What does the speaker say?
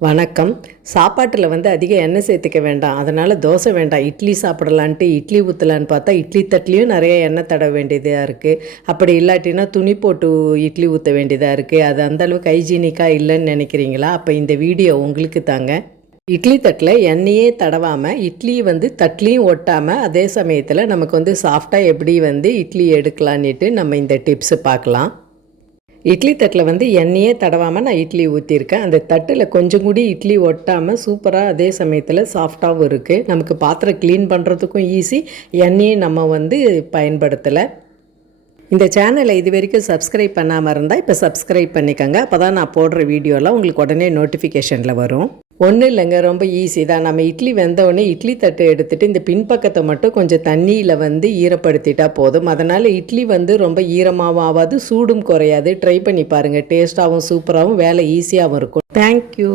வணக்கம். சாப்பாட்டில் வந்து அதிக எண்ணெய் சேர்த்துக்க வேண்டாம். அதனால் தோசை வேண்டாம். இட்லி சாப்பிடலான்ட்டு இட்லி ஊற்றலான்னு பார்த்தா இட்லி தட்டிலையும் நிறைய எண்ணெய் தட வேண்டியதாக இருக்குது அப்படி இல்லாட்டினா துணி போட்டு இட்லி ஊற்ற வேண்டியதாக இருக்குது அது அந்தளவுக்கு ஹைஜீனிக்காக இல்லைன்னு நினைக்கிறீங்களா? அப்போ இந்த வீடியோ உங்களுக்கு தாங்க. இட்லி தட்டில் எண்ணெயே தடவாமல் இட்லி வந்து தட்லியும் ஒட்டாமல் அதே சமயத்தில் நமக்கு வந்து சாஃப்டாக எப்படி வந்து இட்லி எடுக்கலான்னுட்டு நம்ம இந்த டிப்ஸு பார்க்கலாம். இட்லி தட்டில் வந்து எண்ணெயே தடவாமல் நான் இட்லி ஊற்றிருக்கேன் அந்த தட்டில் கொஞ்சம் கூடி இட்லி ஒட்டாமல் சூப்பராக அதே சமயத்தில் சாஃப்டாகவும் இருக்குது நமக்கு பாத்திரம் க்ளீன் பண்ணுறதுக்கும் ஈஸி எண்ணெயை நம்ம வந்து பயன்படுத்தலை. இந்த சேனலை இது வரைக்கும் சப்ஸ்கிரைப் பண்ணாமல் இருந்தால் இப்போ சப்ஸ்கிரைப் பண்ணிக்கோங்க. அப்போ தான் நான் போடுற வீடியோலாம் உங்களுக்கு உடனே நோட்டிஃபிகேஷனில் வரும். ஒன்றும் இல்லைங்க ரொம்ப ஈஸி தான். நம்ம இட்லி வெந்தவுடனே இட்லி தட்டு எடுத்துகிட்டு இந்த பின்பக்கத்தை மட்டும் கொஞ்சம் தண்ணியில் வந்து ஈரப்படுத்திட்டா போதும். அதனால் இட்லி வந்து ரொம்ப ஈரமாகவும் ஆகாது சூடும் குறையாது. ட்ரை பண்ணி பாருங்கள் டேஸ்ட்டாகவும் சூப்பராகவும் வேலை ஈஸியாகவும் இருக்கும். தேங்க்யூ